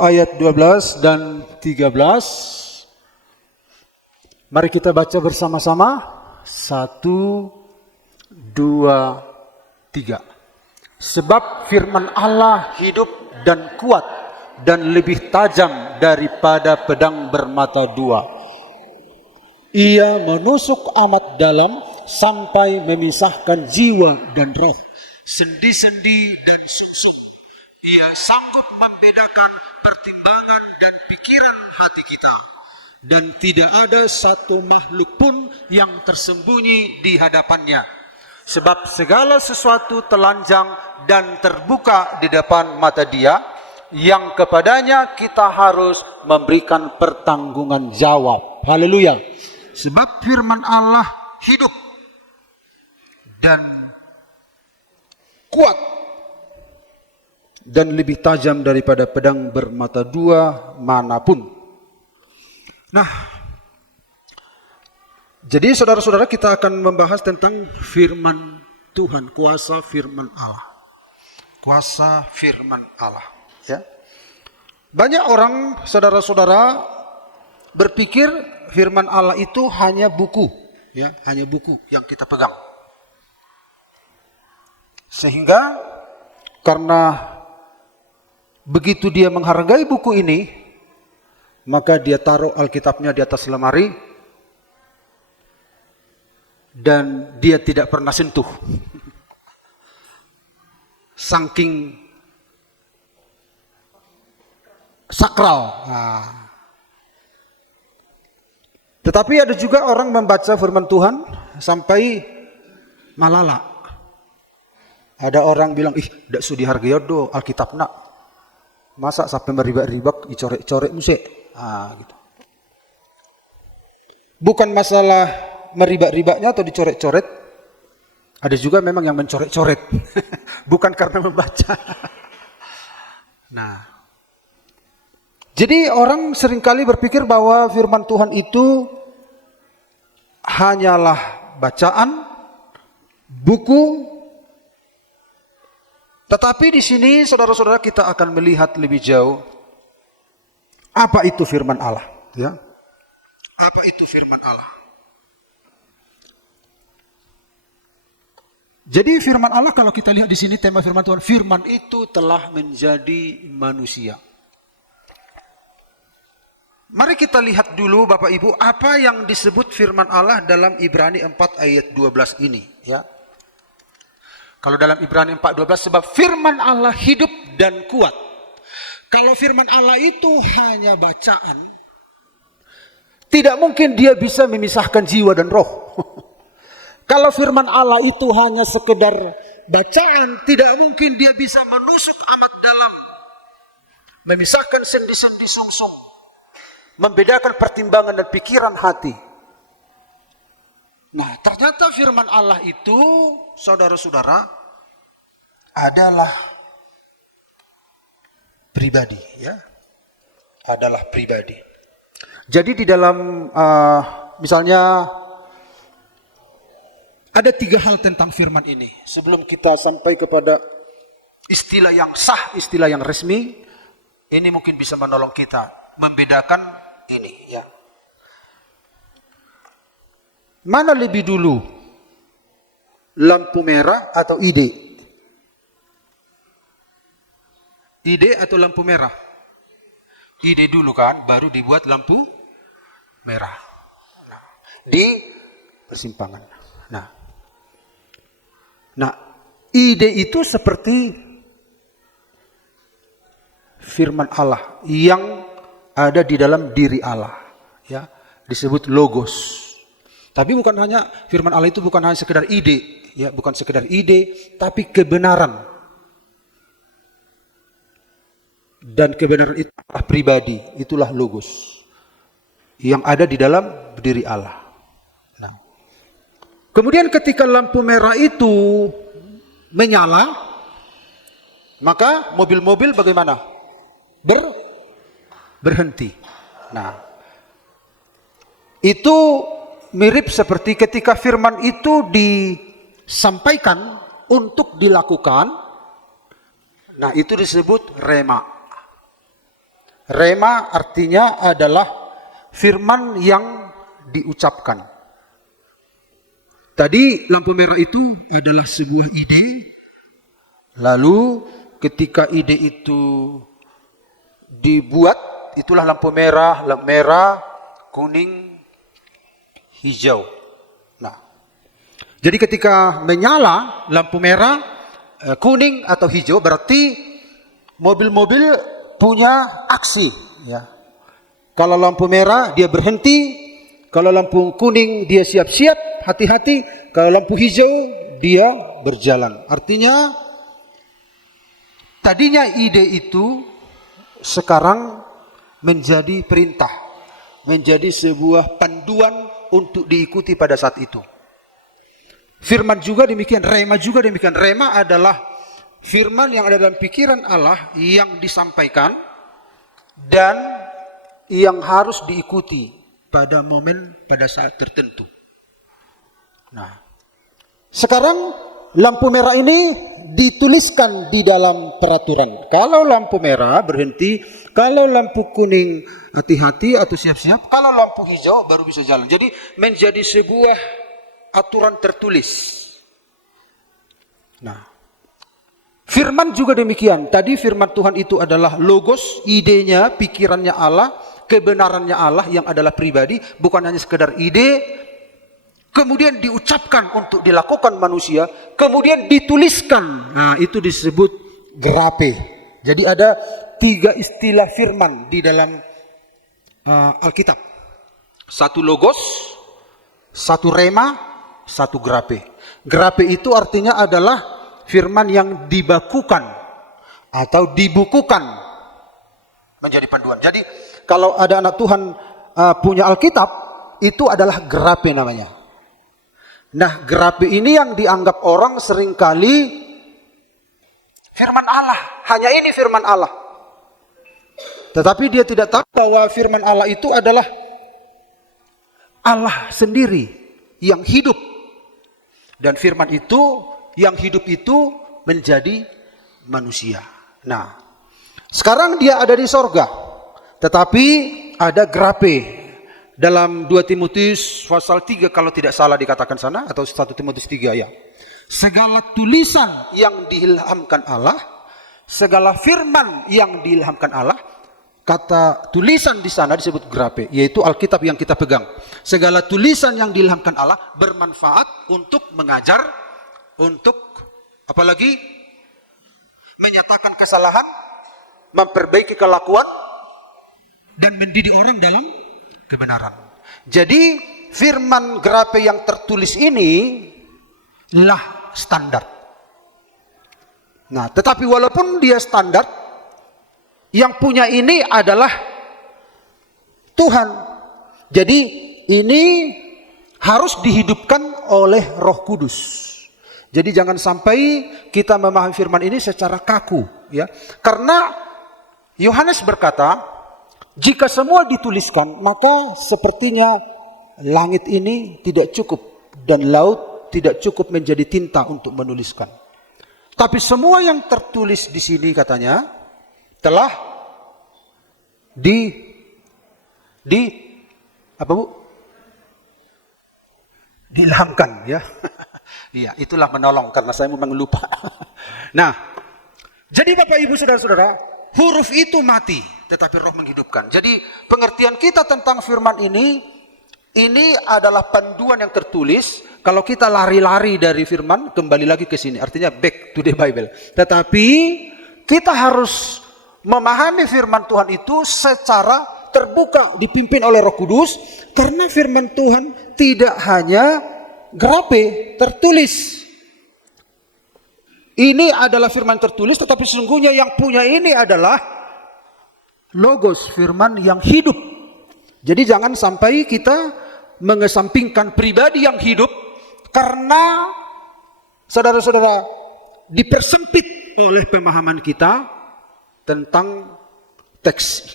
ayat 12 dan 13. Mari kita baca bersama-sama. 1, 2, 3. Sebab firman Allah hidup dan kuat dan lebih tajam daripada pedang bermata dua. Ia menusuk amat dalam sampai memisahkan jiwa dan roh, sendi-sendi dan sungsum. Ia sanggup membedakan pertimbangan dan pikiran hati kita. Dan tidak ada satu makhluk pun yang tersembunyi di hadapannya. Sebab segala sesuatu telanjang dan terbuka di depan mata Dia, yang kepadanya kita harus memberikan pertanggungan jawab. Haleluya. Sebab firman Allah hidup dan kuat dan lebih tajam daripada pedang bermata dua manapun. Nah, jadi saudara-saudara, kita akan membahas tentang firman Tuhan, kuasa firman Allah. Kuasa firman Allah, ya. Banyak orang, saudara-saudara, berpikir firman Allah itu hanya buku, ya, hanya buku yang kita pegang. Sehingga karena begitu dia menghargai buku ini, maka dia taruh Alkitabnya di atas lemari dan dia tidak pernah sentuh. Saking sakral. Nah. Tetapi ada juga orang membaca firman Tuhan sampai malala. Ada orang bilang, dak sudi harga do Alkitab nak. Masa sampai meribak-ribak, dicorek-corek musik. Gitu. Bukan masalah meribak-ribaknya atau dicoret-coret. Ada juga memang yang mencoret-coret. Bukan karena membaca. Nah. Jadi orang seringkali berpikir bahwa firman Tuhan itu hanyalah bacaan, buku. Tetapi di sini saudara-saudara kita akan melihat lebih jauh apa itu firman Allah, ya. Apa itu firman Allah? Jadi firman Allah, kalau kita lihat di sini tema firman Tuhan, firman itu telah menjadi manusia. Mari kita lihat dulu Bapak Ibu apa yang disebut firman Allah dalam Ibrani 4 ayat 12 ini, ya. Kalau dalam Ibrani 4:12, sebab firman Allah hidup dan kuat. Kalau firman Allah itu hanya bacaan, tidak mungkin dia bisa memisahkan jiwa dan roh. Kalau firman Allah itu hanya sekedar bacaan, tidak mungkin dia bisa menusuk amat dalam, memisahkan sendi-sendi sungsum, membedakan pertimbangan dan pikiran hati. Nah, ternyata firman Allah itu, saudara-saudara, adalah pribadi, ya. Adalah pribadi. Jadi di dalam misalnya ada 3 hal tentang firman ini. Sebelum kita sampai kepada istilah yang sah, istilah yang resmi, ini mungkin bisa menolong kita membedakan ini, ya. Mana lebih dulu? Lampu merah atau ide? Ide atau lampu merah? Ide dulu kan, baru dibuat lampu merah. Di persimpangan. Nah, ide itu seperti firman Allah yang ada di dalam diri Allah, ya, disebut logos. Tapi bukan hanya firman Allah itu bukan hanya sekedar ide, ya, bukan sekedar ide, tapi kebenaran. Dan kebenaran itu adalah pribadi, itulah logos yang ada di dalam diri Allah. Nah, kemudian ketika lampu merah itu menyala, maka mobil-mobil bagaimana? Berhenti. Nah, itu mirip seperti ketika firman itu disampaikan untuk dilakukan. Nah, itu disebut rema. Rema artinya adalah firman yang diucapkan. Tadi lampu merah itu adalah sebuah ide. Lalu ketika ide itu dibuat, itulah lampu merah, kuning, hijau. Nah, jadi ketika menyala lampu merah, kuning atau hijau, berarti mobil-mobil punya aksi. Ya. Kalau lampu merah dia berhenti, kalau lampu kuning dia siap-siap, hati-hati. Kalau lampu hijau dia berjalan. Artinya tadinya ide itu sekarang menjadi perintah, menjadi sebuah panduan untuk diikuti pada saat itu. Firman juga demikian, rema juga demikian. Rema adalah firman yang ada dalam pikiran Allah yang disampaikan dan yang harus diikuti pada momen, pada saat tertentu. Nah, sekarang lampu merah ini dituliskan di dalam peraturan. Kalau lampu merah berhenti, kalau lampu kuning hati-hati atau siap-siap, kalau lampu hijau baru bisa jalan. Jadi menjadi sebuah aturan tertulis. Nah, firman juga demikian. Tadi firman Tuhan itu adalah logos, idenya, pikirannya Allah, kebenarannya Allah yang adalah pribadi, bukan hanya sekedar ide, kemudian diucapkan untuk dilakukan manusia, kemudian dituliskan. Nah, itu disebut grape. Jadi ada 3 istilah firman di dalam Alkitab. 1 logos, 1 rema, 1 grape. Grape itu artinya adalah firman yang dibakukan atau dibukukan menjadi panduan. Jadi kalau ada anak Tuhan punya Alkitab, itu adalah grape namanya. Nah, grape ini yang dianggap orang seringkali firman Allah, hanya ini firman Allah. Tetapi dia tidak tahu bahwa firman Allah itu adalah Allah sendiri yang hidup. Dan firman itu, yang hidup itu menjadi manusia. Nah, sekarang dia ada di sorga. Tetapi ada grape. Dalam 2 Timotius pasal 3 kalau tidak salah dikatakan sana, atau 1 Timotius 3 ya. Segala tulisan yang diilhamkan Allah, segala firman yang diilhamkan Allah, kata tulisan di sana disebut grape, yaitu Alkitab yang kita pegang. Segala tulisan yang diilhamkan Allah bermanfaat untuk mengajar, untuk apalagi menyatakan kesalahan, memperbaiki kelakuan, dan mendidik orang dalam kebenaran. Jadi firman grape yang tertulis ini lah standar. Nah, tetapi walaupun dia standar, yang punya ini adalah Tuhan. Jadi ini harus dihidupkan oleh Roh Kudus. Jadi jangan sampai kita memahami firman ini secara kaku, ya. Karena Yohanes berkata, jika semua dituliskan, maka sepertinya langit ini tidak cukup dan laut tidak cukup menjadi tinta untuk menuliskan. Tapi semua yang tertulis di sini katanya telah diilhamkan, ya. Iya, itulah menolong karena saya memang lupa. Nah, jadi Bapak Ibu Saudara-saudara, huruf itu mati, tetapi roh menghidupkan. Jadi pengertian kita tentang firman ini adalah panduan yang tertulis. Kalau kita lari-lari dari firman, kembali lagi ke sini. Artinya back to the Bible. Tetapi kita harus memahami firman Tuhan itu secara terbuka, dipimpin oleh Roh Kudus. Karena firman Tuhan tidak hanya grape, tertulis. Ini adalah firman tertulis, tetapi sesungguhnya yang punya ini adalah logos, firman yang hidup. Jadi jangan sampai kita mengesampingkan pribadi yang hidup karena saudara-saudara dipersempit oleh pemahaman kita tentang teks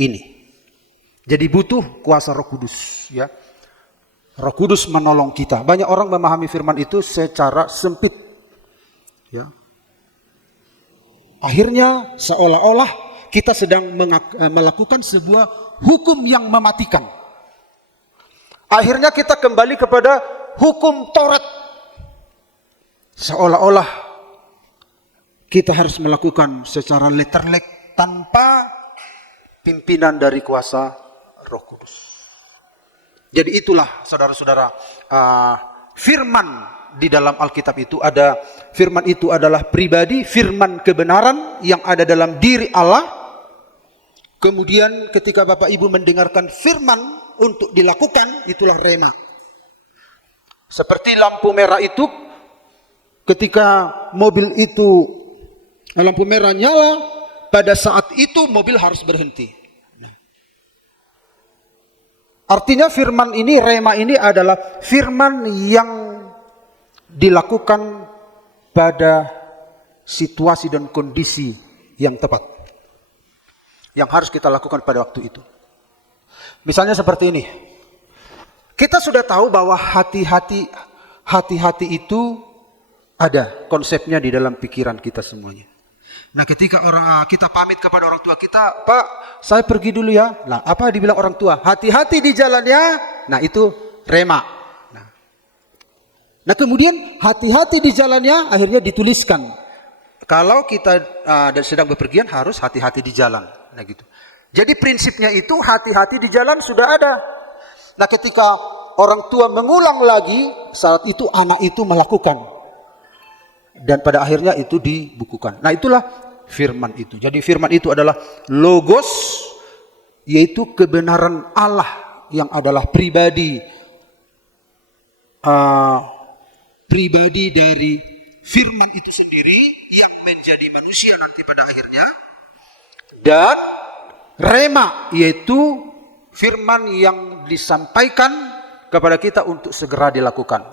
ini. Jadi butuh kuasa Roh Kudus, ya. Roh Kudus menolong kita. Banyak orang memahami firman itu secara sempit. Ya. Akhirnya seolah-olah kita sedang melakukan sebuah hukum yang mematikan. Akhirnya kita kembali kepada hukum Taurat. Seolah-olah kita harus melakukan secara letterlek tanpa pimpinan dari kuasa Roh Kudus. Jadi itulah saudara-saudara, firman di dalam Alkitab itu ada, firman itu adalah pribadi, firman kebenaran yang ada dalam diri Allah. Kemudian ketika Bapak Ibu mendengarkan firman untuk dilakukan, itulah rema. Seperti lampu merah itu, ketika mobil itu lampu merah nyala, pada saat itu mobil harus berhenti. Nah, artinya firman ini, rema ini adalah firman yang dilakukan pada situasi dan kondisi yang tepat, yang harus kita lakukan pada waktu itu. Misalnya seperti ini. Kita sudah tahu bahwa hati-hati itu ada konsepnya di dalam pikiran kita semuanya. Nah, ketika kita pamit kepada orang tua kita, Pak, saya pergi dulu ya. Nah, apa dibilang orang tua? Hati-hati di jalannya. Nah, itu rema. Nah, kemudian hati-hati di jalannya akhirnya dituliskan. Kalau kita sedang bepergian harus hati-hati di jalan. Nah, gitu. Jadi prinsipnya itu hati-hati di jalan sudah ada. Nah, ketika orang tua mengulang lagi, saat itu anak itu melakukan. Dan pada akhirnya itu dibukukan. Nah, itulah firman itu. Jadi firman itu adalah logos, yaitu kebenaran Allah yang adalah pribadi dari firman itu sendiri yang menjadi manusia nanti pada akhirnya. Dan rema, yaitu firman yang disampaikan kepada kita untuk segera dilakukan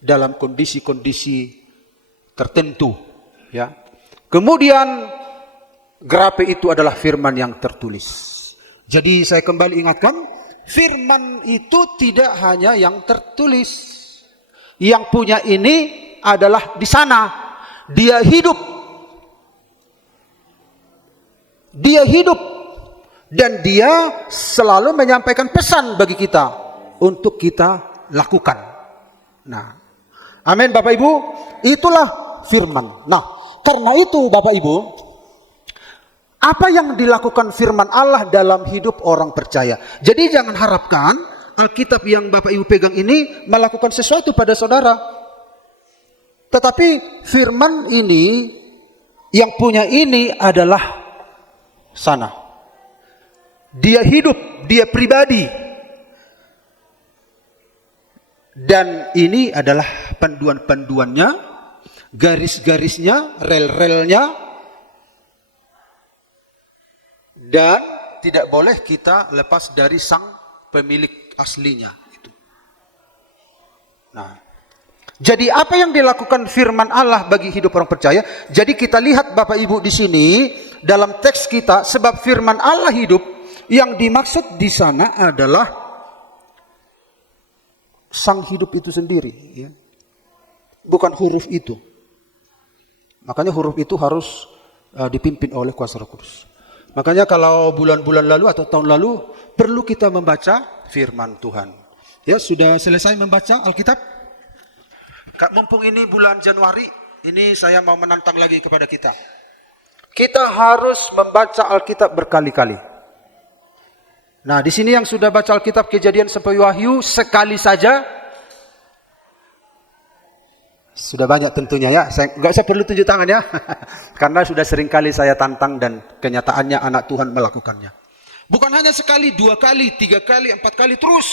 dalam kondisi-kondisi tertentu, ya. Kemudian grape itu adalah firman yang tertulis. Jadi saya kembali ingatkan, firman itu tidak hanya yang tertulis. Yang punya ini adalah di sana. Dia hidup. Dia hidup. Dan dia selalu menyampaikan pesan bagi kita untuk kita lakukan. Nah, amin Bapak Ibu, itulah firman. Nah, karena itu Bapak Ibu, apa yang dilakukan firman Allah dalam hidup orang percaya? Jadi jangan harapkan Alkitab yang Bapak Ibu pegang ini melakukan sesuatu pada saudara. Tetapi firman ini, yang punya ini adalah sana. Dia hidup, dia pribadi. Dan ini adalah panduan-panduannya, garis-garisnya, rel-relnya. Dan tidak boleh kita lepas dari sang pemilik aslinya itu. Nah, jadi apa yang dilakukan firman Allah bagi hidup orang percaya? Jadi kita lihat Bapak Ibu di sini dalam teks kita, sebab firman Allah hidup, yang dimaksud di sana adalah sang hidup itu sendiri, ya. Bukan huruf itu. Makanya huruf itu harus dipimpin oleh kuasa Roh Kudus. Makanya kalau bulan-bulan lalu atau tahun lalu perlu kita membaca firman Tuhan. Ya, sudah selesai membaca Alkitab? Mumpung ini bulan Januari, ini saya mau menantang lagi kepada kita. Kita harus membaca Alkitab berkali-kali. Nah, di sini yang sudah baca Alkitab Kejadian sampai Wahyu sekali saja, sudah banyak tentunya ya. Saya nggak usah perlu tunjuk tangan ya, karena sudah sering kali saya tantang dan kenyataannya anak Tuhan melakukannya. Bukan hanya sekali, 2 kali, 3 kali, 4 kali terus.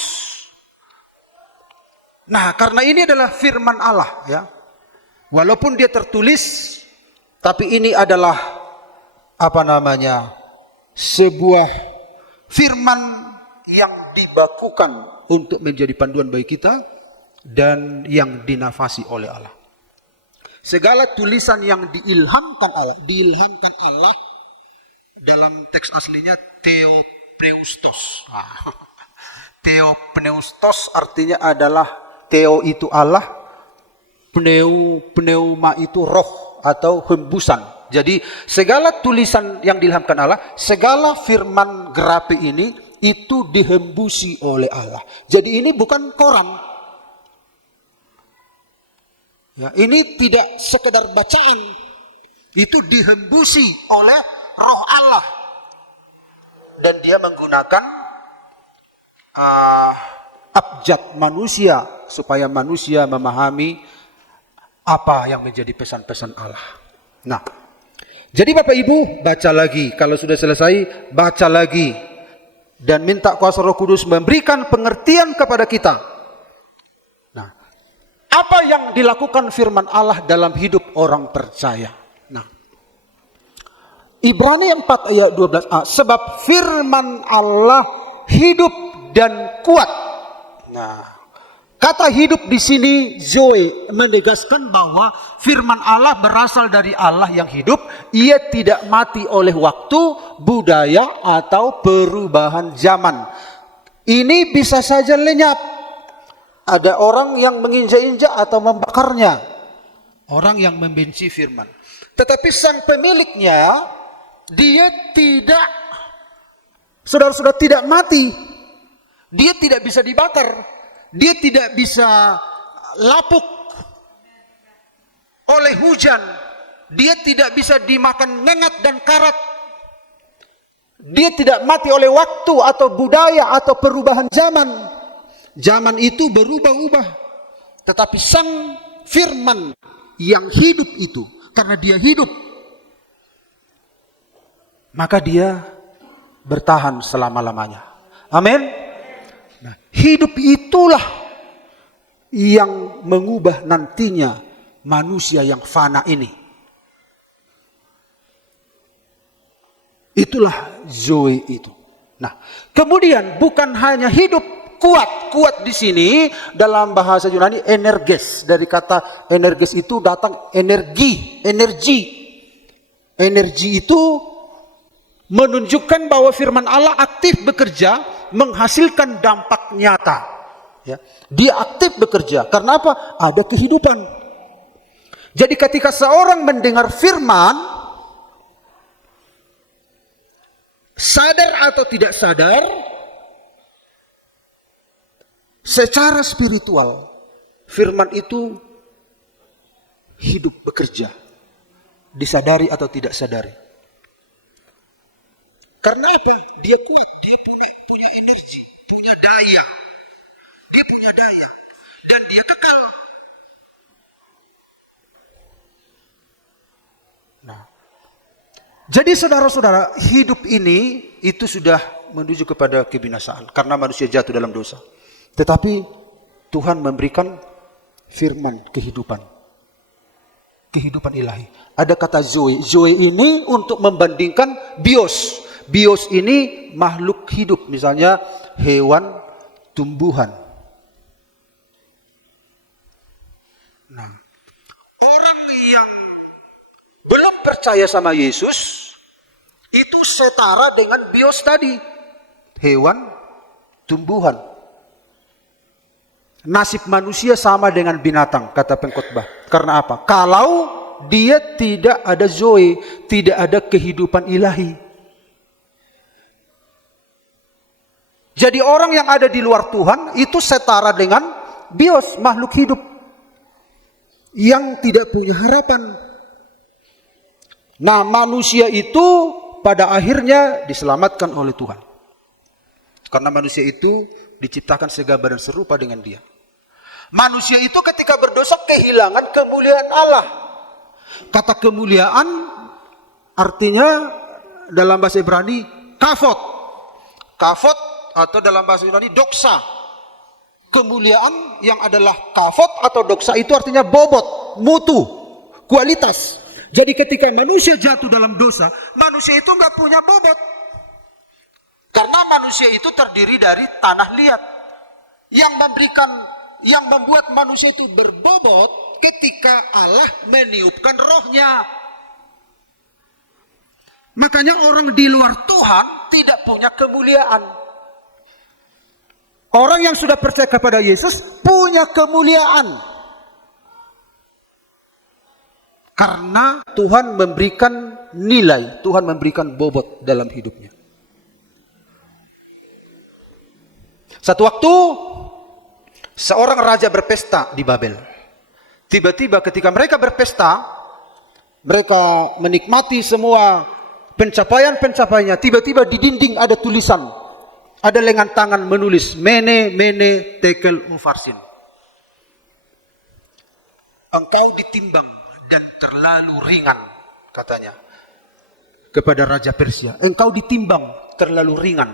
Nah, karena ini adalah firman Allah, ya. Walaupun dia tertulis, tapi ini adalah sebuah firman yang dibakukan untuk menjadi panduan bagi kita dan yang dinafasi oleh Allah. Segala tulisan yang diilhamkan Allah dalam teks aslinya theopneustos. Theopneustos artinya adalah theo itu Allah, pneuma itu roh atau hembusan. Jadi segala tulisan yang diilhamkan Allah, segala firman gerapi ini itu dihembusi oleh Allah. Jadi ini bukan koran. Ya, ini tidak sekedar bacaan. Itu dihembusi oleh Roh Allah. Dan dia menggunakan abjad manusia supaya manusia memahami apa yang menjadi pesan-pesan Allah. Nah, jadi Bapak Ibu baca lagi, kalau sudah selesai baca lagi dan minta kuasa Roh Kudus memberikan pengertian kepada kita. Nah, apa yang dilakukan firman Allah dalam hidup orang percaya? Nah, Ibrani 4 ayat 12a, sebab firman Allah hidup dan kuat. Nah, kata hidup di sini Zoe menegaskan bahwa firman Allah berasal dari Allah yang hidup. Ia tidak mati oleh waktu, budaya atau perubahan zaman. Ini bisa saja lenyap. Ada orang yang menginjak-injak atau membakarnya. Orang yang membenci firman. Tetapi sang pemiliknya, dia tidak, saudara-saudara, tidak mati. Dia tidak bisa dibakar. Dia tidak bisa lapuk oleh hujan. Dia tidak bisa dimakan nengat dan karat. Dia tidak mati oleh waktu atau budaya atau perubahan zaman. Zaman itu berubah-ubah. Tetapi sang firman yang hidup itu, karena dia hidup, maka dia bertahan selama-lamanya. Amin. Nah, hidup itulah yang mengubah nantinya manusia yang fana ini. Itulah Zoe itu. Nah, kemudian bukan hanya hidup kuat. Kuat di sini dalam bahasa Yunani energes. Dari kata energes itu datang energi. Energi itu menunjukkan bahwa firman Allah aktif bekerja, menghasilkan dampak nyata. Ya. Dia aktif bekerja. Karena apa? Ada kehidupan. Jadi ketika seorang mendengar firman, sadar atau tidak sadar, secara spiritual, firman itu hidup bekerja. Disadari atau tidak sadari. Karena apa? Dia kuat, dia punya energi, punya daya. Dia punya daya. Dan dia kekal. Nah, jadi saudara-saudara, hidup ini itu sudah menuju kepada kebinasaan. Karena manusia jatuh dalam dosa. Tetapi Tuhan memberikan firman kehidupan. Kehidupan ilahi. Ada kata Zoe. Zoe ini untuk membandingkan bios. Bios ini makhluk hidup, misalnya hewan, tumbuhan. Nah, orang yang belum percaya sama Yesus itu setara dengan bios tadi, hewan, tumbuhan. Nasib manusia sama dengan binatang, kata pengkhotbah. Karena apa? Kalau dia tidak ada Zoe, tidak ada kehidupan ilahi. Jadi orang yang ada di luar Tuhan itu setara dengan bios, makhluk hidup yang tidak punya harapan. Nah, manusia itu pada akhirnya diselamatkan oleh Tuhan. Karena manusia itu diciptakan segambar dan serupa dengan Dia. Manusia itu ketika berdosa kehilangan kemuliaan Allah. Kata kemuliaan artinya dalam bahasa Ibrani kafot. Kafot atau dalam bahasa Yunani doksa. Kemuliaan yang adalah kafot atau doksa itu artinya bobot, mutu, kualitas. Jadi ketika manusia jatuh dalam dosa, manusia itu nggak punya bobot. Karena manusia itu terdiri dari tanah liat. Yang membuat manusia itu berbobot ketika Allah meniupkan rohnya. Makanya orang di luar Tuhan tidak punya kemuliaan. Orang yang sudah percaya kepada Yesus punya kemuliaan. Karena Tuhan memberikan nilai, Tuhan memberikan bobot dalam hidupnya. Satu waktu, seorang raja berpesta di Babel. Tiba-tiba ketika mereka berpesta, mereka menikmati semua pencapaian-pencapaiannya. Tiba-tiba di dinding ada tulisan, ada lengan tangan menulis, Mene, Mene, Tekel, Upharsin. Engkau ditimbang dan terlalu ringan, katanya kepada Raja Persia. Engkau ditimbang terlalu ringan.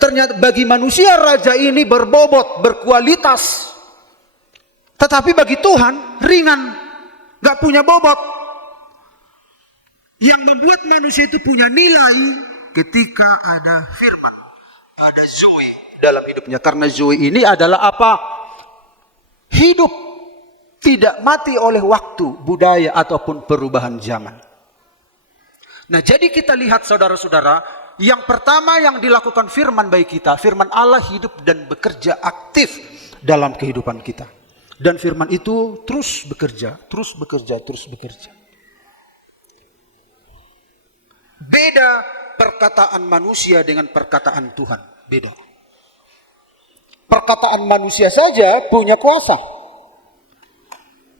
Ternyata bagi manusia raja ini berbobot, berkualitas. Tetapi bagi Tuhan ringan, gak punya bobot. Yang membuat manusia itu punya nilai ketika ada firman, ada zoe dalam hidupnya. Karena zoe ini adalah apa? Hidup. Tidak mati oleh waktu, budaya, ataupun perubahan zaman. Nah, jadi kita lihat saudara-saudara, yang pertama yang dilakukan firman bagi kita, firman Allah hidup dan bekerja aktif dalam kehidupan kita. Dan firman itu terus bekerja, terus bekerja, terus bekerja. Beda perkataan manusia dengan perkataan Tuhan, beda. Perkataan manusia saja punya kuasa.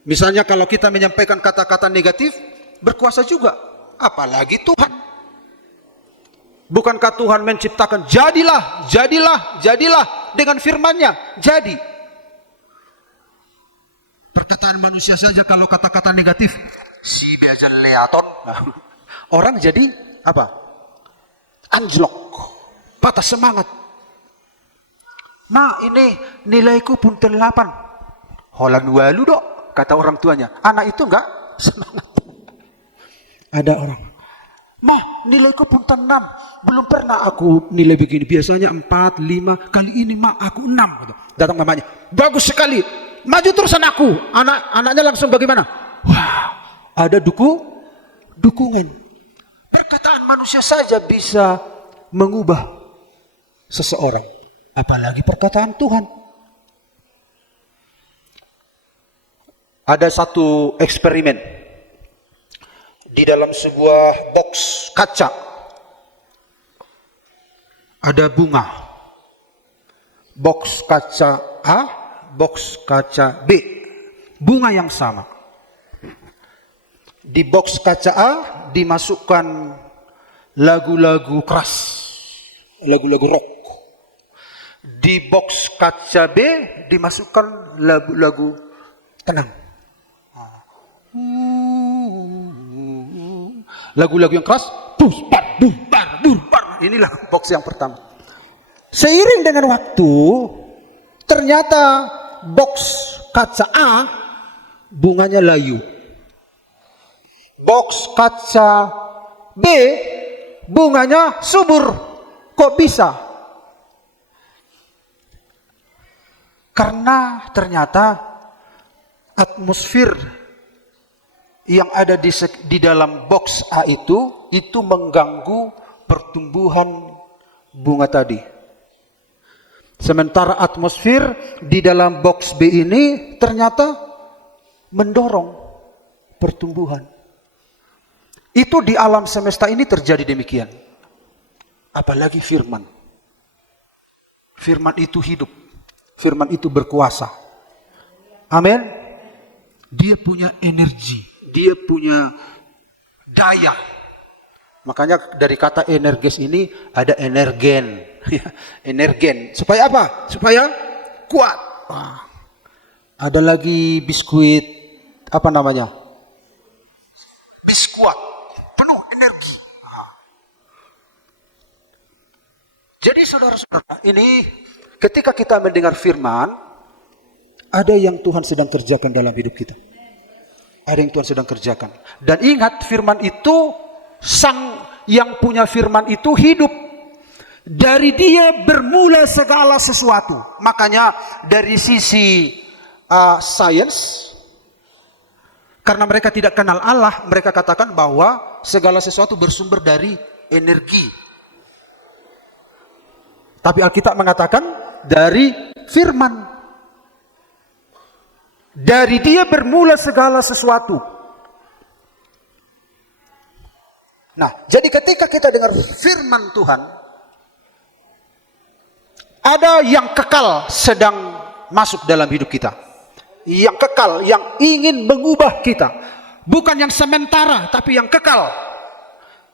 Misalnya kalau kita menyampaikan kata-kata negatif, berkuasa juga. Apalagi Tuhan. Bukankah Tuhan menciptakan jadilah, jadilah, jadilah dengan firman-Nya? Jadi. Perkataan manusia saja kalau kata-kata negatif, si biasa leatot. Orang jadi apa? Anjlok, patah semangat. Ma, ini nilaiku pun 8. Holan walu dok. Kata orang tuanya, anak itu enggak semangat. Ada orang, mah nilaiku pun 6. Belum pernah aku nilai begini. Biasanya 4, 5. Kali ini mah aku 6. Datang mamanya, bagus sekali. Maju terus anakku. Anaknya langsung bagaimana? Wah, ada dukungan. Perkataan manusia saja bisa mengubah seseorang. Apalagi perkataan Tuhan. Ada satu eksperimen di dalam sebuah box kaca. Ada bunga. Box kaca A, box kaca B. Bunga yang sama. Di box kaca A dimasukkan lagu-lagu keras, lagu-lagu rock. Di box kaca B dimasukkan lagu-lagu tenang. Lagu-lagu yang keras, durbar. Inilah box yang pertama. Seiring dengan waktu, ternyata box kaca A bunganya layu. Box kaca B bunganya subur. Kok bisa? Karena ternyata atmosfer yang ada di dalam box A itu mengganggu pertumbuhan bunga tadi. Sementara atmosfer di dalam box B ini ternyata mendorong pertumbuhan. Itu di alam semesta ini terjadi demikian. Apalagi firman. Firman itu hidup. Firman itu berkuasa. Amin. Dia punya energi. Dia punya daya. Makanya dari kata energes ini ada energen. Energen. Supaya apa? Supaya kuat. Wah. Ada lagi biskuit, apa namanya? Biskuat. Penuh energi. Jadi saudara-saudara, ini ketika kita mendengar firman, ada yang Tuhan sedang kerjakan dalam hidup kita. Ada yang Tuhan sedang kerjakan. Dan ingat, firman itu, sang yang punya firman itu hidup. Dari dia bermula segala sesuatu. Makanya dari sisi sains, karena mereka tidak kenal Allah, mereka katakan bahwa segala sesuatu bersumber dari energi. Tapi Alkitab mengatakan dari firman. Dari dia bermula segala sesuatu. Nah, jadi ketika kita dengar firman Tuhan, ada yang kekal sedang masuk dalam hidup kita. Yang kekal, yang ingin mengubah kita. Bukan yang sementara, tapi yang kekal.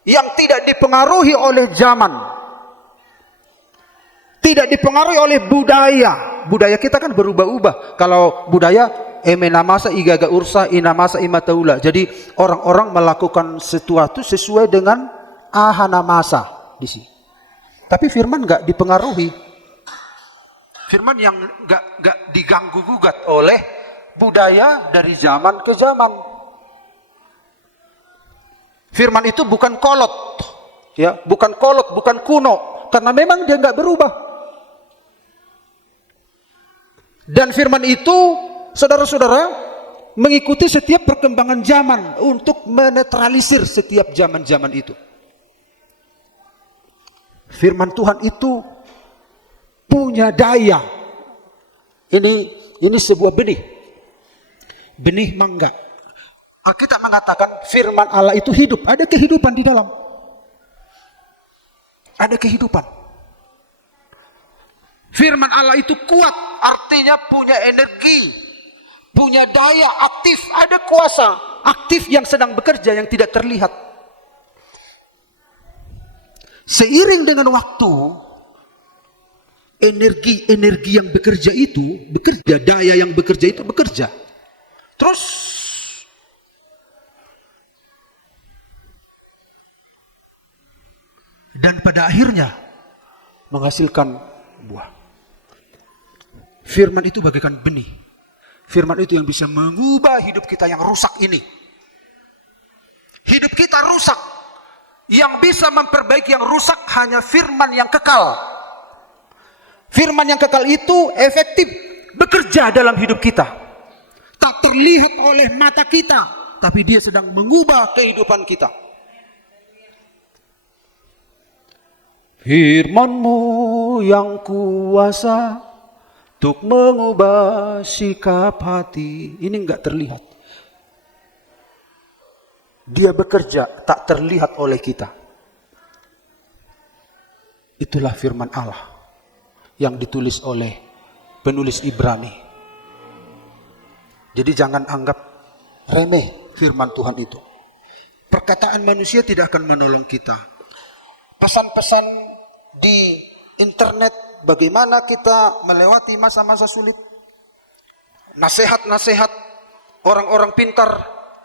Yang tidak dipengaruhi oleh zaman. Tidak dipengaruhi oleh budaya. Budaya kita kan berubah-ubah. Kalau budaya, emenamasa igaga ursa inamasa imataula. Jadi orang-orang melakukan sesuatu sesuai dengan ahana masa di sini. Tapi firman nggak dipengaruhi. Firman yang nggak diganggu gugat oleh budaya dari zaman ke zaman. Firman itu bukan kolot, ya, bukan kolot, bukan kuno, karena memang dia nggak berubah. Dan firman itu, saudara-saudara, mengikuti setiap perkembangan zaman untuk menetralisir setiap zaman-zaman itu. Firman Tuhan itu punya daya. Ini sebuah benih mangga. Alkitab mengatakan firman Allah itu hidup. Ada kehidupan di dalam. Ada kehidupan. Firman Allah itu kuat. Artinya punya energi. Punya daya aktif. Ada kuasa aktif yang sedang bekerja yang tidak terlihat. Seiring dengan waktu, energi yang bekerja itu bekerja. Daya yang bekerja itu bekerja. Terus dan pada akhirnya menghasilkan buah. Firman itu bagaikan benih. Firman itu yang bisa mengubah hidup kita yang rusak ini. Hidup kita rusak. Yang bisa memperbaiki yang rusak hanya firman yang kekal. Firman yang kekal itu efektif bekerja dalam hidup kita. Tak terlihat oleh mata kita, tapi dia sedang mengubah kehidupan kita. Firman-Mu yang kuasa untuk mengubah sikap hati. Ini enggak terlihat. Dia bekerja tak terlihat oleh kita. Itulah firman Allah yang ditulis oleh penulis Ibrani. Jadi jangan anggap remeh firman Tuhan itu. Perkataan manusia tidak akan menolong kita. Pesan-pesan di internet, bagaimana kita melewati masa-masa sulit. Nasihat-nasihat orang-orang pintar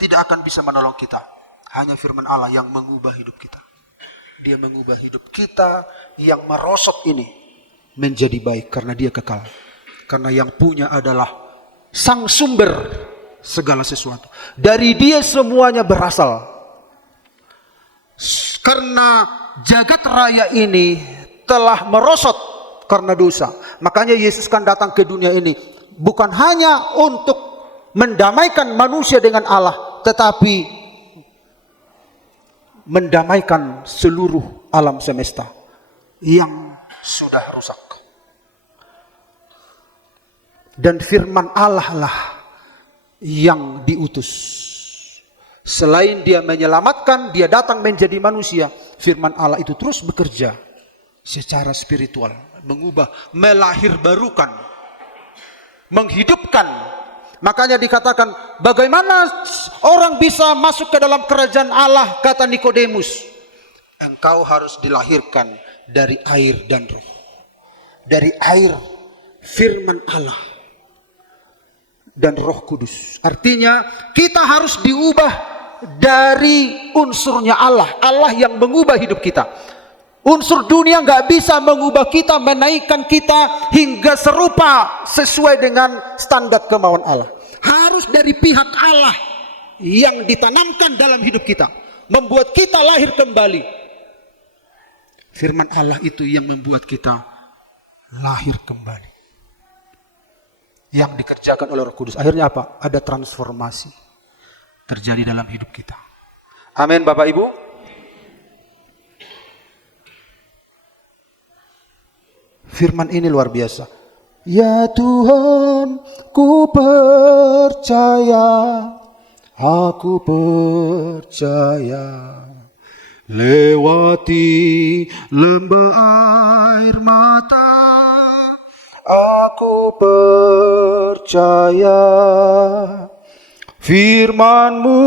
tidak akan bisa menolong kita. Hanya firman Allah yang mengubah hidup kita. Dia mengubah hidup kita yang merosot ini menjadi baik karena dia kekal. Karena yang punya adalah sang sumber segala sesuatu. Dari dia semuanya berasal. Karena jagat raya ini telah merosot karena dosa. Makanya Yesus kan datang ke dunia ini bukan hanya untuk mendamaikan manusia dengan Allah, tetapi mendamaikan seluruh alam semesta yang sudah rusak. Dan firman Allah lah yang diutus. Selain dia menyelamatkan, dia datang menjadi manusia. Firman Allah itu terus bekerja secara spiritual, mengubah, melahirbarukan, menghidupkan. Makanya dikatakan, bagaimana orang bisa masuk ke dalam kerajaan Allah, kata Nikodemus. Engkau harus dilahirkan dari air dan roh. Dari air, firman Allah, dan Roh Kudus. Artinya kita harus diubah dari unsurnya Allah. Allah yang mengubah hidup kita. Unsur dunia nggak bisa mengubah kita, menaikkan kita hingga serupa sesuai dengan standar kemauan Allah. Harus dari pihak Allah yang ditanamkan dalam hidup kita, membuat kita lahir kembali. Firman Allah itu yang membuat kita lahir kembali. Yang dikerjakan oleh Roh Kudus. Akhirnya apa? Ada transformasi terjadi dalam hidup kita. Amin, Bapak Ibu. Firman ini luar biasa. Ya Tuhan, ku percaya, aku percaya, lewati lembah air mata, aku percaya firman-Mu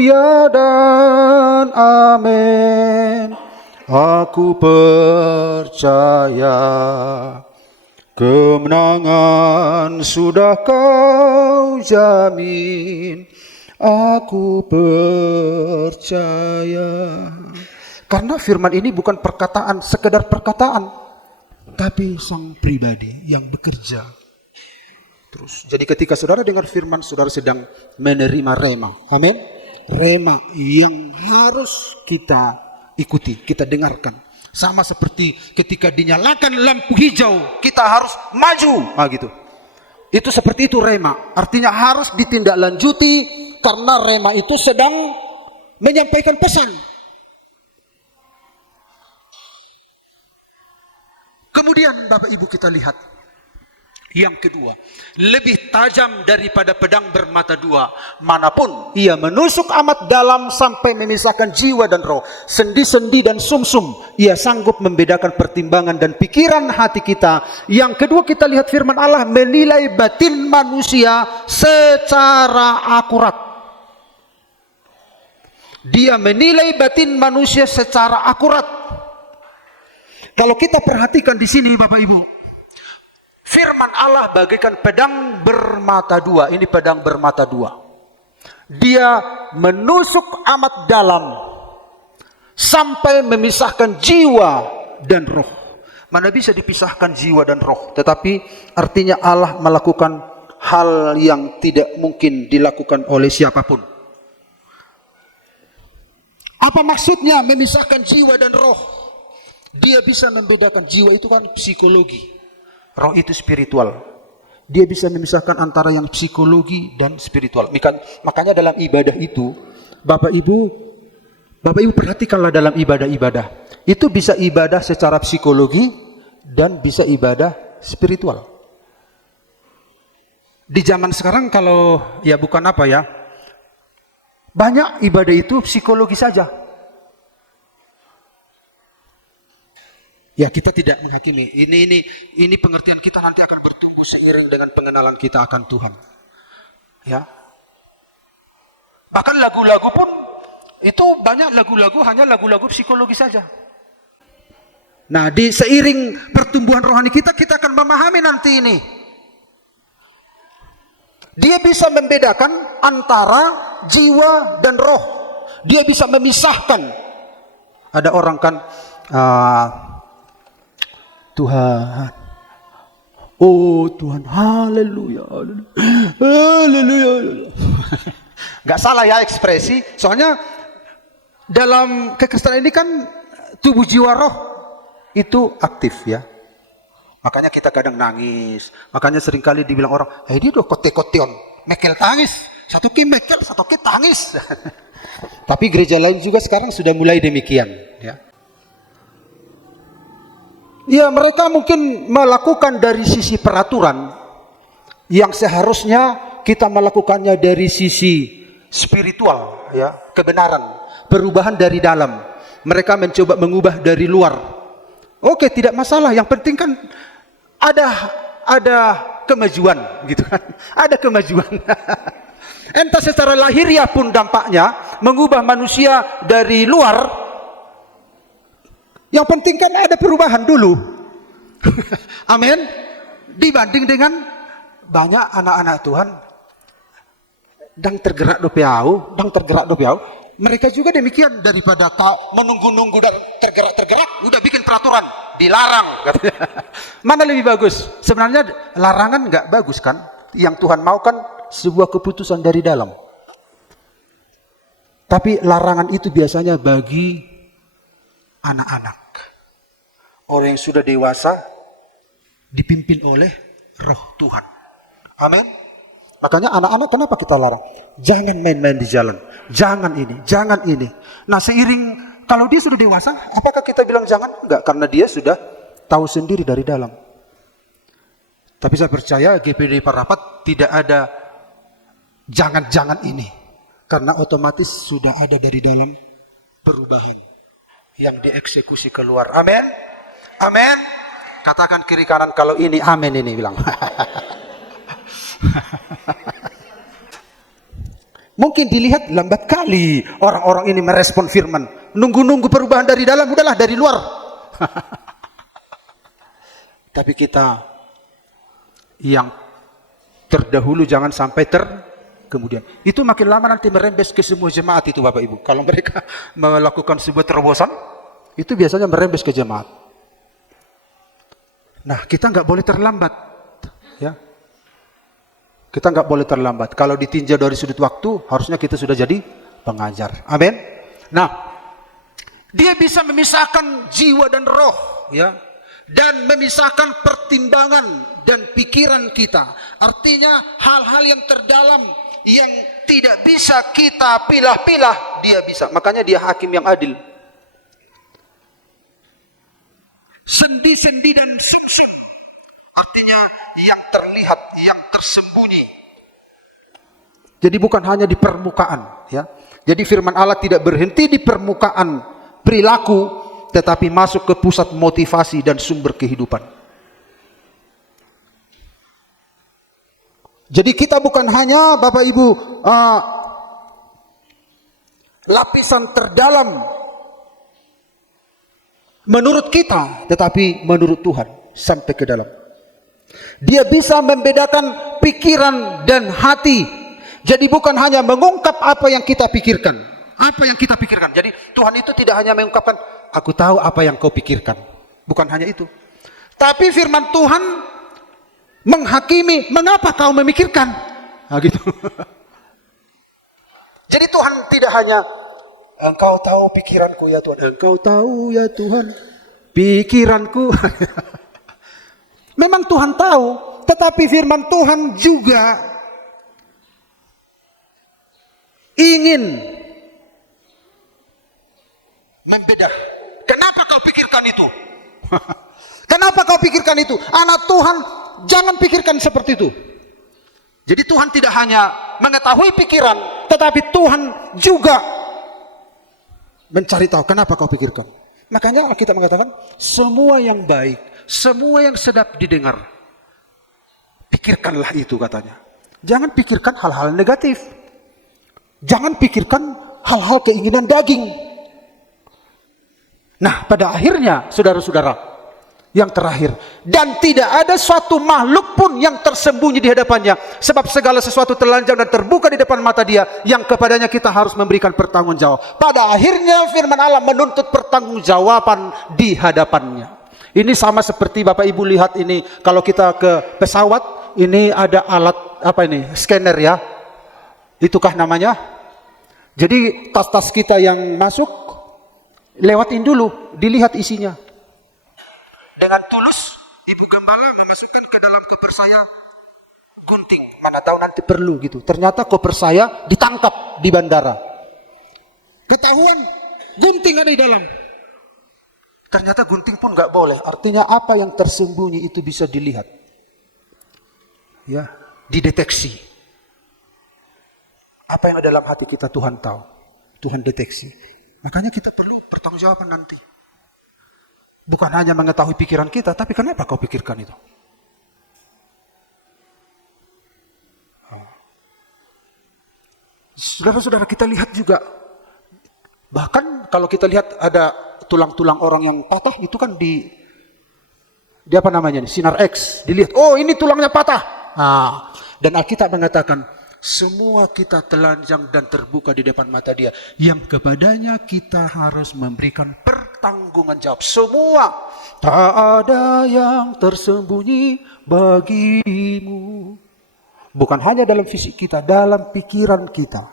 ya dan amin. Aku percaya kemenangan sudah Kau jamin. Aku percaya. Karena firman ini bukan perkataan, sekedar perkataan, tapi sang pribadi yang bekerja. Terus, jadi ketika saudara dengar firman, saudara sedang menerima rema. Amin. Rema yang harus kita ikuti, kita dengarkan. Sama seperti ketika dinyalakan lampu hijau, kita harus maju. Gitu. Itu seperti itu rema. Artinya harus ditindaklanjuti karena rema itu sedang menyampaikan pesan. Kemudian Bapak Ibu kita lihat yang kedua, lebih tajam daripada pedang bermata dua, manapun ia menusuk amat dalam sampai memisahkan jiwa dan roh, sendi-sendi dan sumsum. Ia sanggup membedakan pertimbangan dan pikiran hati kita. Yang kedua, kita lihat firman Allah menilai batin manusia secara akurat. Dia menilai batin manusia secara akurat. Kalau kita perhatikan di sini Bapak Ibu, firman Allah bagaikan pedang bermata dua. Ini pedang bermata dua. Dia menusuk amat dalam sampai memisahkan jiwa dan roh. Mana bisa dipisahkan jiwa dan roh? Tetapi artinya Allah melakukan hal yang tidak mungkin dilakukan oleh siapapun. Apa maksudnya memisahkan jiwa dan roh? Dia bisa membedakan. Jiwa itu kan psikologi, roh itu spiritual. Dia bisa memisahkan antara yang psikologi dan spiritual. Makanya dalam ibadah itu, Bapak Ibu perhatikanlah dalam ibadah-ibadah. Itu bisa ibadah secara psikologi dan bisa ibadah spiritual. Di zaman sekarang kalau ya bukan apa ya, banyak ibadah itu psikologi saja. Ya kita tidak menghakimi. Ini pengertian kita nanti akan bertumbuh seiring dengan pengenalan kita akan Tuhan. Ya. Bahkan lagu-lagu pun itu banyak lagu-lagu hanya lagu-lagu psikologi saja. Nah, di seiring pertumbuhan rohani kita akan memahami nanti ini. Dia bisa membedakan antara jiwa dan roh. Dia bisa memisahkan. Ada orang kan Tuhan, oh Tuhan, haleluya, haleluya. Gak salah ya ekspresi, soalnya dalam kekristenan ini kan tubuh jiwa roh itu aktif ya. Makanya kita kadang nangis, makanya seringkali dibilang orang, dia udah kote-koteon, mekel tangis, satu ki mekel, satu ki tangis. Tapi gereja lain juga sekarang sudah mulai demikian ya. Ya mereka mungkin melakukan dari sisi peraturan yang seharusnya kita melakukannya dari sisi spiritual ya, kebenaran, perubahan dari dalam. Mereka mencoba mengubah dari luar. Oke, tidak masalah, yang penting kan ada kemajuan gitu kan. Ada kemajuan. Entah secara lahiriah pun dampaknya mengubah manusia dari luar. Yang penting kan ada perubahan dulu. Amin. Dibanding dengan banyak anak-anak Tuhan dan tergerak do piau. Mereka juga demikian, daripada kau menunggu-nunggu dan tergerak, udah bikin peraturan, dilarang. Mana lebih bagus? Sebenarnya larangan nggak bagus kan? Yang Tuhan mau kan sebuah keputusan dari dalam. Tapi larangan itu biasanya bagi anak-anak. Orang yang sudah dewasa dipimpin oleh roh Tuhan. Amin. Makanya anak-anak kenapa kita larang? Jangan main-main di jalan. Jangan ini, jangan ini. Nah seiring, kalau dia sudah dewasa, apakah kita bilang jangan? Enggak, karena dia sudah tahu sendiri dari dalam. Tapi saya percaya GPD Parapat tidak ada jangan-jangan ini. Karena otomatis sudah ada dari dalam perubahan yang dieksekusi keluar. Amin. Amin. Katakan kiri kanan kalau ini amin ini bilang. Mungkin dilihat lambat kali orang-orang ini merespon firman. Nunggu-nunggu perubahan dari dalam, udahlah dari luar. Tapi kita yang terdahulu jangan sampai kemudian. Itu makin lama nanti merembes ke semua jemaat itu Bapak Ibu. Kalau mereka melakukan sebuah terobosan, itu biasanya merembes ke jemaat. Nah, kita nggak boleh terlambat. Ya. Kita nggak boleh terlambat. Kalau ditinjau dari sudut waktu, harusnya kita sudah jadi pengajar. Amin. Nah, dia bisa memisahkan jiwa dan roh, ya, dan memisahkan pertimbangan dan pikiran kita. Artinya hal-hal yang terdalam yang tidak bisa kita pilah-pilah, dia bisa. Makanya dia hakim yang adil. Sendi-sendi dan sumsum, artinya yang terlihat, yang tersembunyi. Jadi bukan hanya di permukaan, ya. Jadi firman Allah tidak berhenti di permukaan perilaku, tetapi masuk ke pusat motivasi dan sumber kehidupan. Jadi kita bukan hanya Bapak Ibu lapisan terdalam menurut kita, tetapi menurut Tuhan sampai ke dalam. Dia bisa membedakan pikiran dan hati. Jadi bukan hanya mengungkap apa yang kita pikirkan. Apa yang kita pikirkan. Jadi Tuhan itu tidak hanya mengungkapkan, aku tahu apa yang kau pikirkan. Bukan hanya itu. Tapi firman Tuhan menghakimi, mengapa kau memikirkan? Nah, gitu. Jadi Tuhan tidak hanya, engkau tahu pikiranku ya Tuhan. Engkau tahu ya Tuhan pikiranku. Memang Tuhan tahu, tetapi firman Tuhan juga ingin membedah. Kenapa kau pikirkan itu? Kenapa kau pikirkan itu? Anak Tuhan, jangan pikirkan seperti itu. Jadi Tuhan tidak hanya mengetahui pikiran, tetapi Tuhan juga mencari tahu kenapa kau pikirkan. Makanya kita mengatakan semua yang baik, semua yang sedap didengar, pikirkanlah itu katanya. Jangan pikirkan hal-hal negatif. Jangan pikirkan hal-hal keinginan daging. Nah, pada akhirnya saudara-saudara, yang terakhir, dan tidak ada suatu makhluk pun yang tersembunyi di hadapannya, sebab segala sesuatu telanjang dan terbuka di depan mata dia, yang kepadanya kita harus memberikan pertanggungjawab. Pada akhirnya firman Allah menuntut pertanggungjawaban di hadapannya. Ini sama seperti Bapak Ibu lihat ini, kalau kita ke pesawat, ini ada alat apa ini, scanner ya, itukah namanya? Jadi tas-tas kita yang masuk, lewatin dulu, dilihat isinya. Dengan tulus, Ibu Gembala memasukkan ke dalam koper saya gunting. Mana tahu nanti perlu gitu. Ternyata koper saya ditangkap di bandara. Ketahuan, gunting ada di dalam. Ternyata gunting pun nggak boleh. Artinya apa yang tersembunyi itu bisa dilihat. Ya, dideteksi. Apa yang ada dalam hati kita Tuhan tahu. Tuhan deteksi. Makanya kita perlu pertanggungjawaban nanti. Bukan hanya mengetahui pikiran kita, tapi kenapa kau pikirkan itu? Saudara-saudara, kita lihat juga, bahkan kalau kita lihat ada tulang-tulang orang yang patah, itu kan di apa namanya nih, sinar X, dilihat, oh ini tulangnya patah. Nah, dan Alkitab mengatakan, semua kita telanjang dan terbuka di depan mata dia, yang kepadanya kita harus memberikan pertanggungan jawab. Semua, tak ada yang tersembunyi bagimu. Bukan hanya dalam fisik kita, dalam pikiran kita,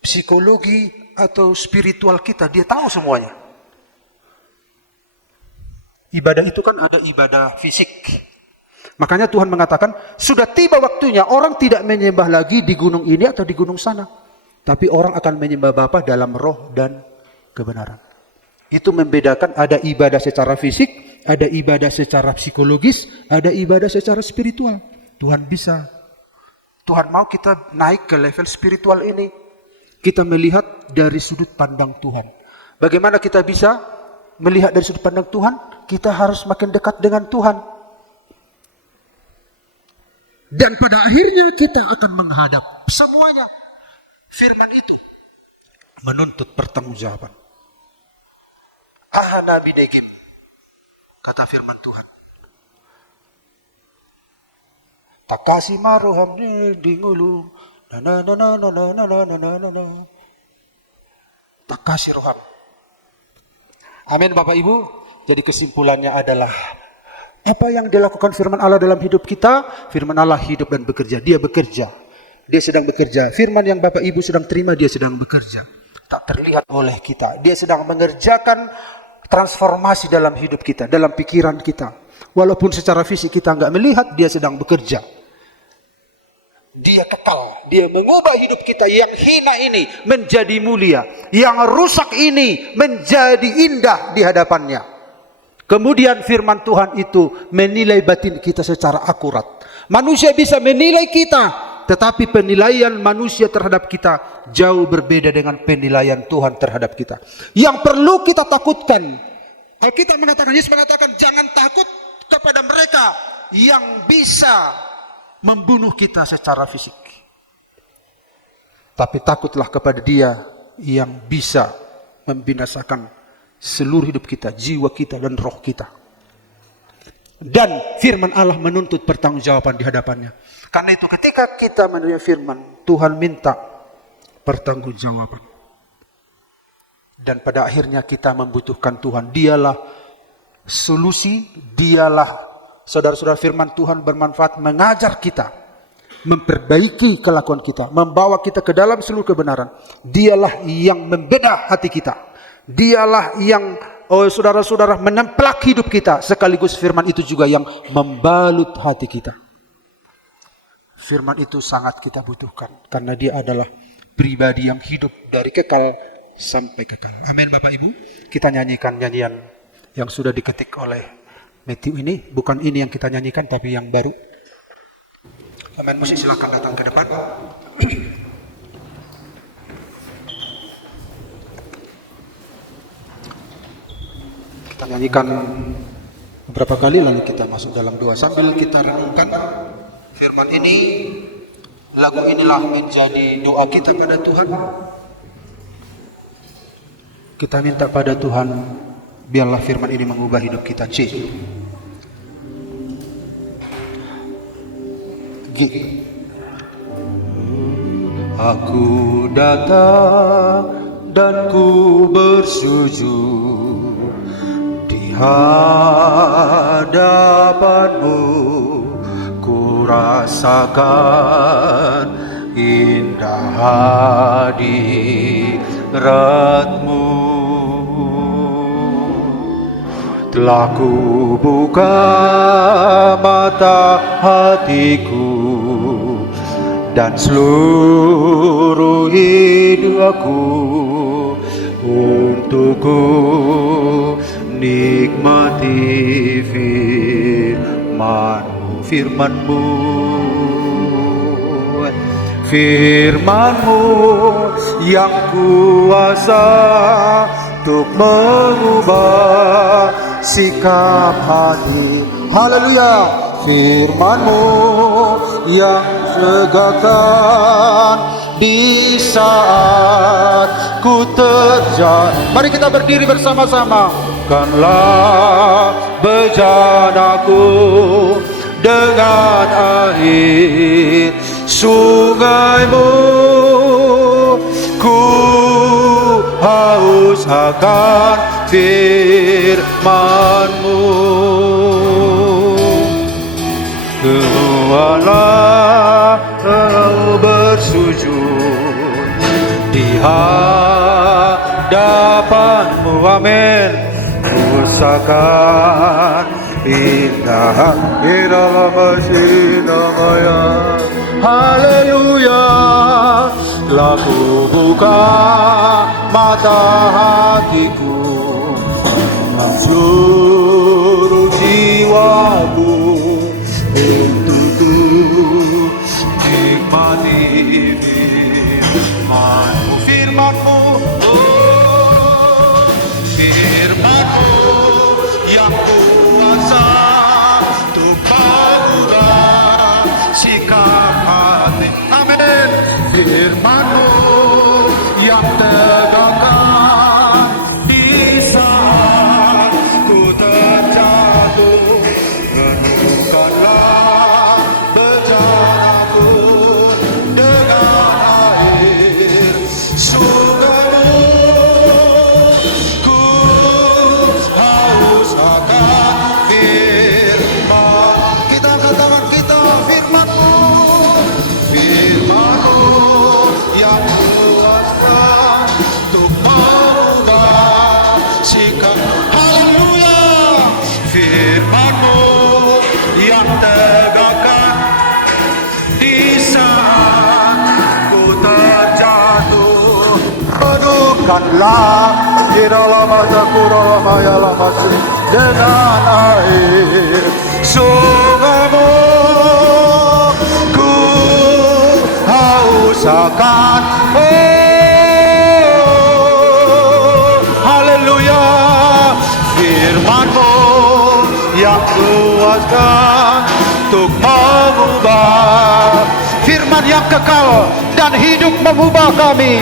psikologi atau spiritual kita, dia tahu semuanya. Ibadah itu kan ada ibadah fisik. Makanya Tuhan mengatakan, sudah tiba waktunya orang tidak menyembah lagi di gunung ini atau di gunung sana. Tapi orang akan menyembah Bapa dalam roh dan kebenaran. Itu membedakan ada ibadah secara fisik, ada ibadah secara psikologis, ada ibadah secara spiritual. Tuhan bisa. Tuhan mau kita naik ke level spiritual ini. Kita melihat dari sudut pandang Tuhan. Bagaimana kita bisa melihat dari sudut pandang Tuhan? Kita harus makin dekat dengan Tuhan. Dan pada akhirnya kita akan menghadap semuanya. Firman itu menuntut pertanggungjawaban. Ahana bidegim, kata firman Tuhan. Takasi maruham di ngulu, takasi roham. Amin Bapak Ibu. Jadi kesimpulannya adalah apa yang dilakukan firman Allah dalam hidup kita? Firman Allah hidup dan bekerja. Dia bekerja. Dia sedang bekerja. Firman yang Bapak Ibu sedang terima, dia sedang bekerja. Tak terlihat oleh kita. Dia sedang mengerjakan transformasi dalam hidup kita, dalam pikiran kita. Walaupun secara fisik kita nggak melihat, dia sedang bekerja. Dia kekal, dia mengubah hidup kita yang hina ini menjadi mulia, yang rusak ini menjadi indah di hadapannya. Kemudian firman Tuhan itu menilai batin kita secara akurat. Manusia bisa menilai kita, tetapi penilaian manusia terhadap kita jauh berbeda dengan penilaian Tuhan terhadap kita. Yang perlu kita takutkan, Alkitab mengatakan, Yesus mengatakan, jangan takut kepada mereka yang bisa membunuh kita secara fisik, tapi takutlah kepada Dia yang bisa membinasakan seluruh hidup kita, jiwa kita dan roh kita. Dan firman Allah menuntut pertanggungjawaban di hadapannya. Karena itu ketika kita menerima firman, Tuhan minta pertanggungjawaban. Dan pada akhirnya kita membutuhkan Tuhan. Dialah solusi, dialah, saudara-saudara, firman Tuhan bermanfaat mengajar kita, memperbaiki kelakuan kita, membawa kita ke dalam seluruh kebenaran. Dialah yang membedah hati kita. Dialah yang, saudara-saudara, menemplak hidup kita. Sekaligus firman itu juga yang membalut hati kita. Firman itu sangat kita butuhkan. Karena dia adalah pribadi yang hidup dari kekal sampai kekal. Amin Bapak Ibu. Kita nyanyikan nyanyian yang sudah diketik oleh Matthew ini. Bukan ini yang kita nyanyikan, tapi yang baru. Amin. Musik silakan datang ke depan. Kita nyanyikan beberapa kali, lalu kita masuk dalam doa sambil kita renungkan firman ini. Lagu inilah menjadi doa kita pada Tuhan. Kita minta pada Tuhan, biarlah firman ini mengubah hidup kita. C. G. Aku datang dan ku bersujud di hadapanmu, ku rasakan indah hadiratmu. Telah ku buka mata hatiku dan seluruh hidupku untuk ku nikmati firman-Mu, firman-Mu, firman-Mu yang kuasa untuk mengubah sikap hati. Haleluya. Firman-Mu yang tegakkan di saat ku terjatuh. Mari kita berdiri bersama-sama. Kanlah bejanaku dengan air sungai-Mu, ku haus akan firman-Mu. Keluarlah engkau bersujud di hadapan-Mu, amin. Rasakan indah di dalam namanya. Haleluya. Telah ku buka mata hatiku, seluruh jiwaku untuk nikmati firman-Mu. yang tegakkan di saat ku terjatuh. Penuhkanlah di dalam hatiku dengan air sungai-Mu, ku haus akan. Haleluya, firman-Mu yang kuasa untuk mengubah, firman yang kekal dan hidup mengubah kami,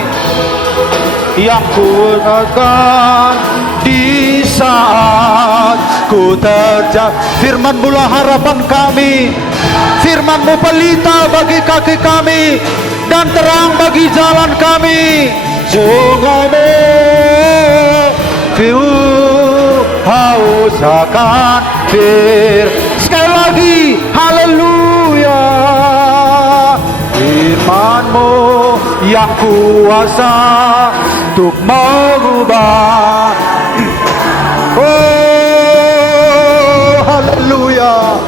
yang kuatkan di saat ku terjatuh. Firman-Mu lah harapan kami, firman-Mu pelita bagi kaki kami dan terang bagi jalan kami. Sungai-Mu ku haus akan sekali lagi, haleluya, firman-Mu yang kuasa untuk mengubah. Oh, haleluya,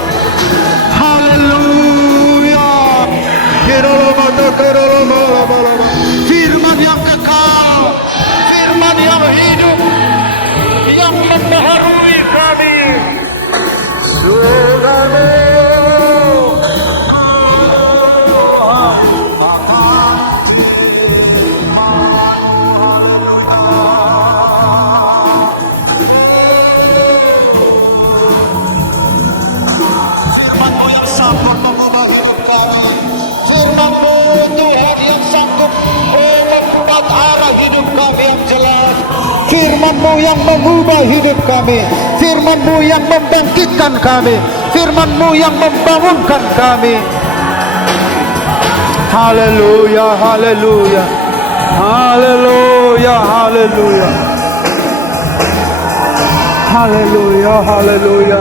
haleluya, firman yang kekal, firman yang hidup, yang membaharui kami. Firman-Mu Tuhan yang sanggup membuat arah hidup kami yang jelas. Firman-Mu yang mengubah hidup kami, firman-Mu yang membangkitkan kami, firman-Mu yang membangunkan kami. Haleluya, haleluya, haleluya, haleluya, haleluya, haleluya.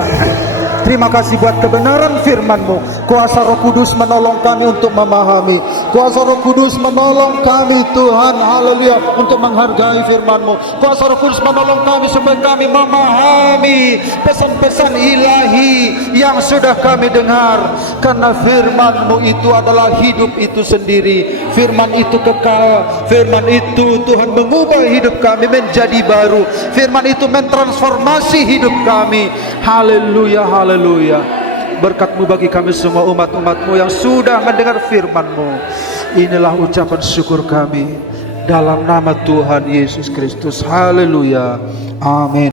Terima kasih buat kebenaran firman-Mu. Kuasa Roh Kudus menolong kami untuk memahami. Kuasa Roh Kudus menolong kami Tuhan, haleluya, untuk menghargai firman-Mu. Kuasa Roh Kudus menolong kami supaya kami memahami pesan-pesan ilahi yang sudah kami dengar. Karena firman-Mu itu adalah hidup itu sendiri. Firman itu kekal. Firman itu Tuhan mengubah hidup kami menjadi baru. Firman itu mentransformasi hidup kami. Haleluya, haleluya. Berkat-Mu bagi kami semua umat-umat-Mu yang sudah mendengar firman-Mu. Inilah ucapan syukur kami dalam nama Tuhan Yesus Kristus. Haleluya, amin.